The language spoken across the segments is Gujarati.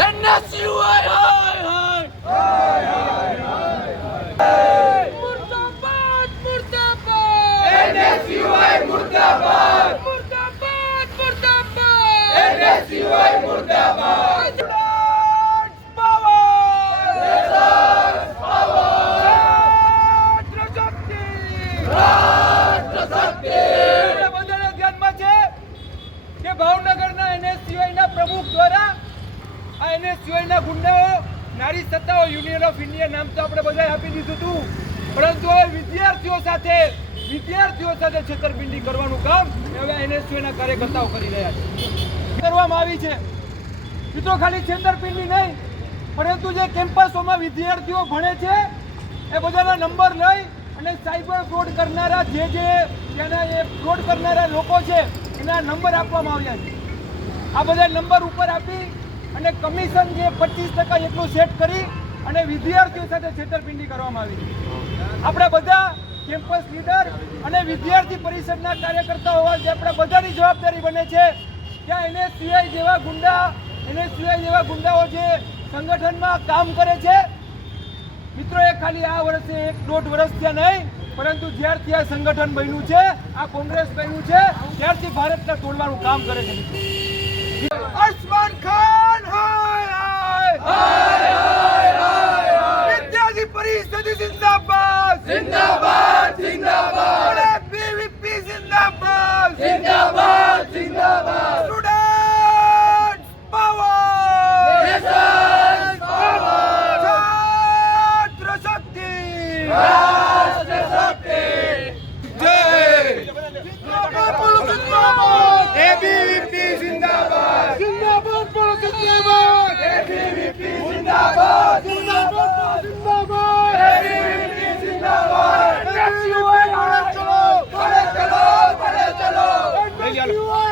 NSUI मुर्दाबाद मुर्दाबाद NSUI मुर्दाबाद मुर्दाबाद मुर्दाबाद NSUI मुर्दाबाद ભાવનગરના NSUI પ્રમુખ દ્વારા આ NSUI ગુંડાઓ નારી સત્તાઓ યુનિયન ઓફ ઇન્ડિયા નામ તો આપણે બધાએ આપી દીધું હતું, પરંતુ હવે વિદ્યાર્થીઓ સાથે છેતરપિંડી કરવાનું કામ હવે NSUI કાર્યકર્તાઓ કરી રહ્યા છે, કરવામાં આવી છે. મિત્રો ખાલી છેતરપિંડી નહીં, પરંતુ જે કેમ્પસોમાં વિદ્યાર્થીઓ ભણે છે એ બધાના નંબર લઈ અને સાયબર ફ્રોડ કરનારા જે ત્યાંના એ ફ્રોડ કરનારા લોકો છે એના નંબર આપવામાં આવ્યા છે. આ બધા નંબર ઉપર આપી અને કમિશન જે 25% એટલું સેટ કરી અને વિદ્યાર્થીઓ સાથે છેતરપિંડી કરવામાં આવી છે. આપણે બધા કેમ્પસ લીડર અને વિદ્યાર્થી પરિષદના કાર્યકર્તા હોવાથી આપણા બધાની જવાબદારી બને છે કે NSUI જેવા ગુંડાઓ જે સંગઠનમાં કામ કરે છે, મિત્રો એ ખાલી આ વર્ષે 1.5 વર્ષ થયા નહીં, પરંતુ જ્યારથી આ સંગઠન બન્યું છે, આ કોંગ્રેસ બન્યું છે, ત્યારથી ભારતને તોડવાનું કામ કરે છે. અરશમાન ખાન વિદ્યાર્થી પરિષદ જિંદાબાદ જિંદાબાદ જિંદાબાદ BVP જિંદાબાદ જિંદાબાદ જિંદાબાદ સ્ટુડન્ટ પાવર નેશન પાવર છાત્ર શક્તિ રાષ્ટ્ર શક્તિ જય ABVP जिंदाबाद जिंदाबाद बोलो जिंदाबाद ABVP जिंदाबाद जिंदाबाद जिंदाबाद ABVP जिंदाबाद NSUI चलो बड़े चलो NSUI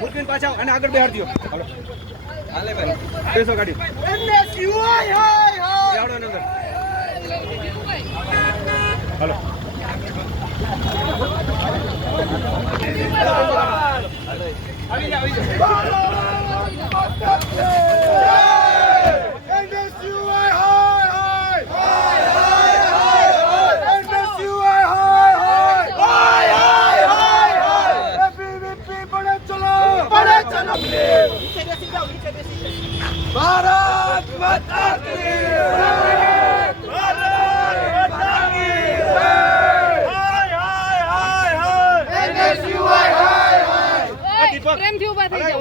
મુર્ગન પાછા અને આગળ બેહાડ દો. હાલો હાલે ભાઈ બેસો ગાડી. NSUI આવડો નંબર. હાલો આવી જા भारत माता की भारत माता की NSUI પ્રેમથી ઊભા થઈ જાઓ,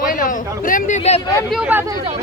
પ્રેમથી ઊભા થઈ જાઓ.